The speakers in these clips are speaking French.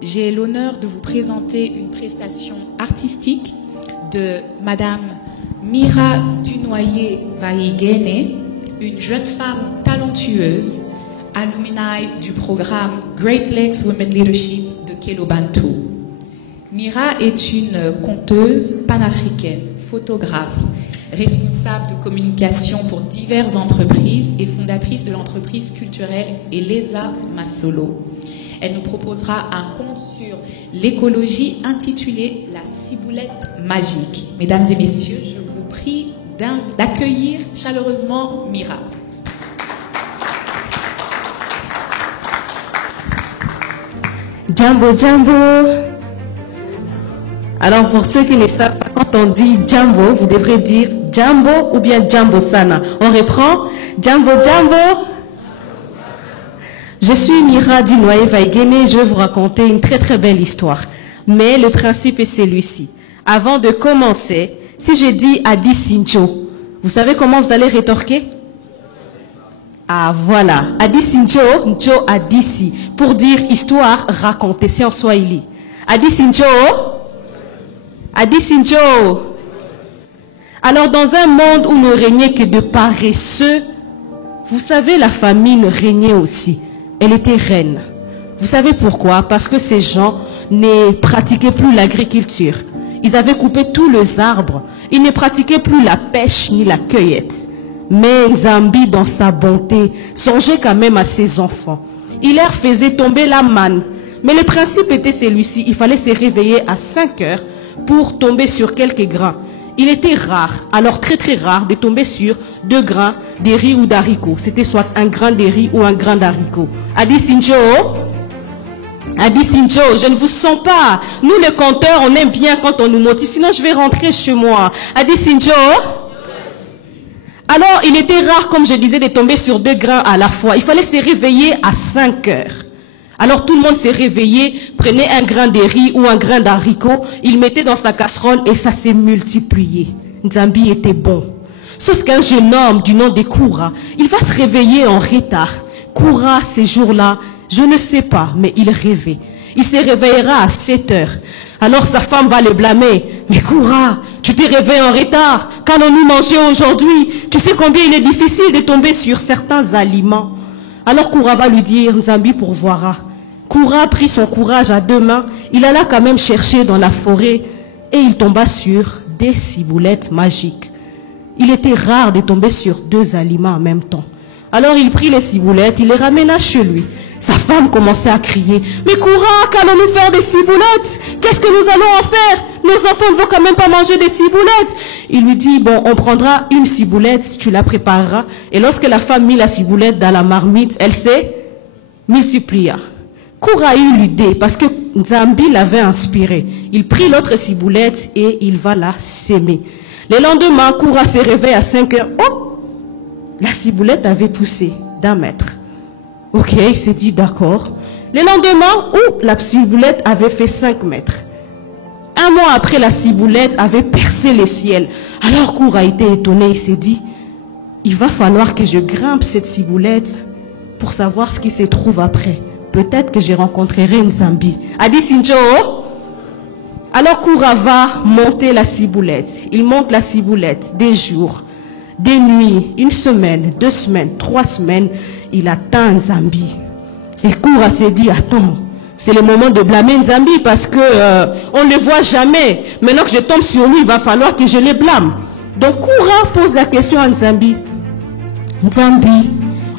J'ai l'honneur de vous présenter une prestation artistique de Madame Mira Dunoyer-Vaïguene, une jeune femme talentueuse, alumni du programme Great Lakes Women Leadership de Kelobantu. Mira est une conteuse panafricaine, photographe, responsable de communication pour diverses entreprises et fondatrice de l'entreprise culturelle Eleza Masolo. Elle nous proposera un conte sur l'écologie intitulé La ciboulette magique. Mesdames et messieurs, je vous prie d'accueillir chaleureusement Mira. Jambo, jambo. Alors pour ceux qui ne savent pas, quand on dit jambo, vous devrez dire jambo ou bien jambo sana. On reprend jambo, jambo. Je suis Mira Dunoyer-Vaïguene et je vais vous raconter une très très belle histoire. Mais le principe est celui-ci. Avant de commencer, si je dis Adi Sincho, vous savez comment vous allez rétorquer? Ah voilà, Adi Sincho, Ncho Adisi, pour dire histoire racontée, c'est en Swahili. Adi Sincho, Adi Sincho. Alors dans un monde où ne régnait que de paresseux, vous savez la famine régnait aussi. Elle était reine. Vous savez pourquoi? Parce que ces gens ne pratiquaient plus l'agriculture. Ils avaient coupé tous les arbres. Ils ne pratiquaient plus la pêche ni la cueillette. Mais Nzambi, dans sa bonté, songeait quand même à ses enfants. Il leur faisait tomber la manne. Mais le principe était celui-ci. Il fallait se réveiller à 5 heures pour tomber sur quelques grains. Il était rare, alors très très rare, de tomber sur 2 grains de riz ou d'haricots. C'était soit un grain de riz ou un grain d'haricot. Adi Sincho, Adi Sincho, je ne vous sens pas. Nous les conteurs, on aime bien quand on nous motive. Sinon, je vais rentrer chez moi. Adi Sincho. Alors, il était rare, comme je disais, de tomber sur 2 grains à la fois. Il fallait se réveiller à 5 heures. Alors tout le monde s'est réveillé, prenait un grain de riz ou un grain d'haricot, il mettait dans sa casserole et ça s'est multiplié. Nzambi était bon. Sauf qu'un jeune homme du nom de Koura, il va se réveiller en retard. Koura, ces jours-là, je ne sais pas, mais il rêvait. Il se réveillera à 7 heures. Alors sa femme va le blâmer. Mais Koura, tu t'es réveillé en retard. Qu'allons-nous manger aujourd'hui? Tu sais combien il est difficile de tomber sur certains aliments. Alors Koura va lui dire, Nzambi pourvoira. Koura prit son courage à 2 mains, il alla quand même chercher dans la forêt et il tomba sur des ciboulettes magiques. Il était rare de tomber sur 2 aliments en même temps. Alors il prit les ciboulettes, il les ramena chez lui. Sa femme commençait à crier, mais Koura, qu'allons-nous faire des ciboulettes? Qu'est-ce que nous allons en faire? Nos enfants ne vont quand même pas manger des ciboulettes. Il lui dit, bon, on prendra une ciboulette, tu la prépareras. Et lorsque la femme mit la ciboulette dans la marmite, elle s'est multiplia. Koura eut l'idée parce que Nzambi l'avait inspiré. Il prit l'autre ciboulette et il va la s'aimer. Le lendemain, Koura se réveille à 5 heures. Oh! La ciboulette avait poussé d'1 mètre. Ok, il s'est dit d'accord. Le lendemain, la ciboulette avait fait 5 mètres. 1 mois après, la ciboulette avait percé le ciel. Alors Koura était étonné, il s'est dit, il va falloir que je grimpe cette ciboulette pour savoir ce qui se trouve après. Peut-être que je rencontrerai Nzambi. Adi Sincho. Alors Koura va monter la ciboulette. Il monte la ciboulette des jours, des nuits, 1 semaine, 2 semaines, 3 semaines. Il atteint Nzambi. Et Koura s'est dit, attends, c'est le moment de blâmer Nzambi parce que on ne le voit jamais. Maintenant que je tombe sur lui, il va falloir que je le blâme. Donc Koura pose la question à Nzambi. Nzambi,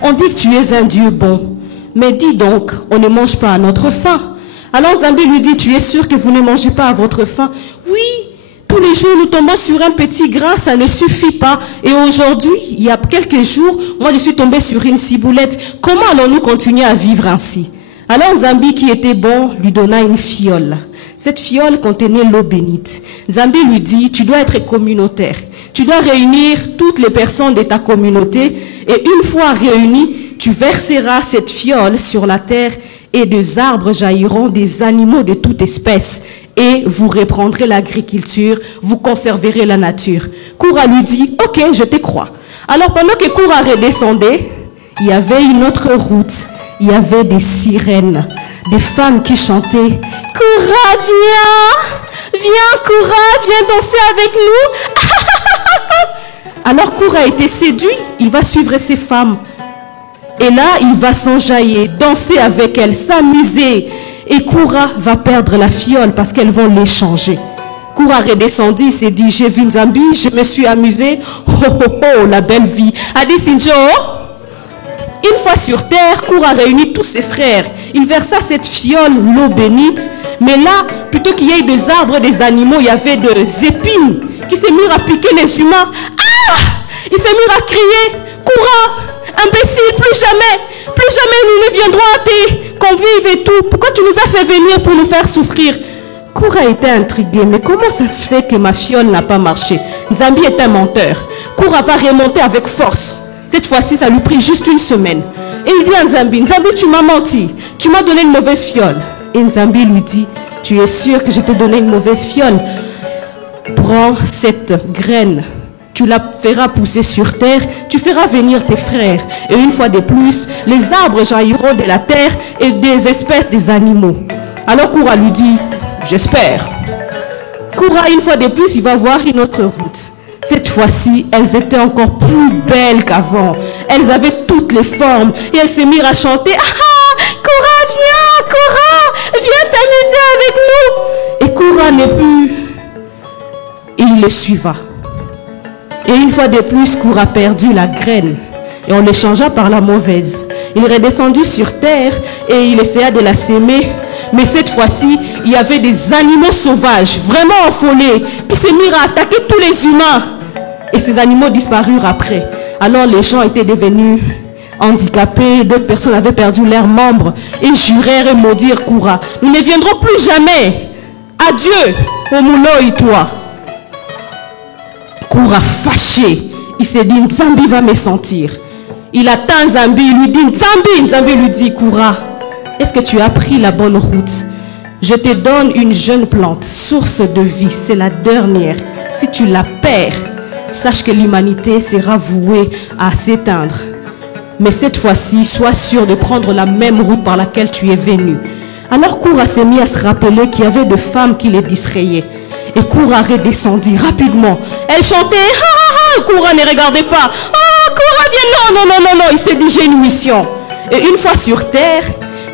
on dit que tu es un Dieu bon. Mais dis donc, on ne mange pas à notre faim. Alors Nzambi lui dit, tu es sûr que vous ne mangez pas à votre faim? Oui, tous les jours nous tombons sur un petit grain, ça ne suffit pas. Et aujourd'hui, il y a quelques jours, moi je suis tombée sur une ciboulette. Comment allons-nous continuer à vivre ainsi? Alors Nzambi, qui était bon, lui donna une fiole. Cette fiole contenait l'eau bénite. Nzambi lui dit, tu dois être communautaire. Tu dois réunir toutes les personnes de ta communauté et une fois réunies, tu verseras cette fiole sur la terre et des arbres jailliront, des animaux de toute espèce. Et vous reprendrez l'agriculture, vous conserverez la nature. Koura lui dit, ok, je te crois. Alors pendant que Koura redescendait, il y avait une autre route. Il y avait des sirènes. des femmes qui chantaient « Koura, viens, Koura, viens danser avec nous !» Alors Koura a été séduit, il va suivre ces femmes. Et là, il va s'enjailler, danser avec elles, s'amuser. Et Koura va perdre la fiole parce qu'elles vont l'échanger. Koura redescendit, il s'est dit, j'ai vu Nzambi, je me suis amusé. Oh, oh, oh, la belle vie. Adi Sinjo. Une fois sur terre, Koura réunit tous ses frères. Il versa cette fiole, l'eau bénite. Mais là, plutôt qu'il y ait des arbres et des animaux, il y avait des épines qui s'est mis à piquer les humains. Ah! Il s'est mis à crier, Koura, imbécile, plus jamais nous ne viendrons à tes convives et tout. Pourquoi tu nous as fait venir pour nous faire souffrir? Koura était intrigué, mais comment ça se fait que ma fiole n'a pas marché? Nzambi est un menteur. Koura va remonter avec force. Cette fois-ci, ça lui prit juste une semaine. Et il dit à Nzambi, Nzambi, tu m'as menti. Tu m'as donné une mauvaise fiole. Et Nzambi lui dit, tu es sûr que je t'ai donné une mauvaise fiole? Prends cette graine. Tu la feras pousser sur terre, tu feras venir tes frères. Et une fois de plus, les arbres jailliront de la terre et des espèces des animaux. Alors Koura lui dit, j'espère. Koura, une fois de plus, il va voir une autre route. Cette fois-ci, elles étaient encore plus belles qu'avant. Elles avaient toutes les formes et elles se mirent à chanter. Ah, Koura, viens t'amuser avec nous. Et Koura n'est plus. Et il le suiva. Et une fois de plus, Koura perdu la graine. Et on l'échangea par la mauvaise. Il redescendit sur terre et il essaya de la s'aimer. Mais cette fois-ci, il y avait des animaux sauvages, vraiment affolés, qui se mirent à attaquer tous les humains. Et ces animaux disparurent après. Alors les gens étaient devenus handicapés, d'autres personnes avaient perdu leurs membres et jurèrent et maudirent Koura. Nous ne viendrons plus jamais. Adieu, Omuno toi. Koura fâché, il s'est dit, Nzambi va me sentir. Il atteint Nzambi, il lui dit, Nzambi lui dit, Koura, est-ce que tu as pris la bonne route? Je te donne une jeune plante, source de vie, c'est la dernière. Si tu la perds, sache que l'humanité sera vouée à s'éteindre. Mais cette fois-ci, sois sûr de prendre la même route par laquelle tu es venu. Alors Koura s'est mis à se rappeler qu'il y avait des femmes qui les distrayaient. Et Koura redescendit rapidement. Elle chantait, ah, Koura ne regardait pas. Ah, Koura viens, non. Il s'est dit, j'ai une mission. Et une fois sur terre,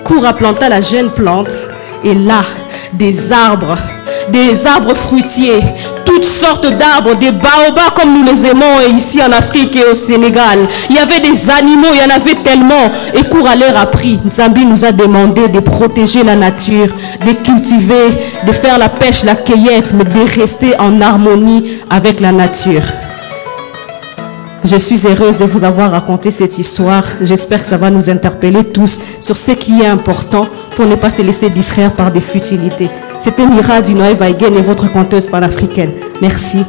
Koura planta la jeune plante. Et là, des arbres fruitiers, toutes sortes d'arbres, des baobabs comme nous les aimons ici en Afrique et au Sénégal. Il y avait des animaux, il y en avait tellement. Et Koura leur a pris. Nzambi nous a demandé de protéger la nature, de cultiver, de faire la pêche, la cueillette, mais de rester en harmonie avec la nature. Je suis heureuse de vous avoir raconté cette histoire. J'espère que ça va nous interpeller tous sur ce qui est important pour ne pas se laisser distraire par des futilités. C'était Mira du Noé Weigen et votre conteuse panafricaine. Merci.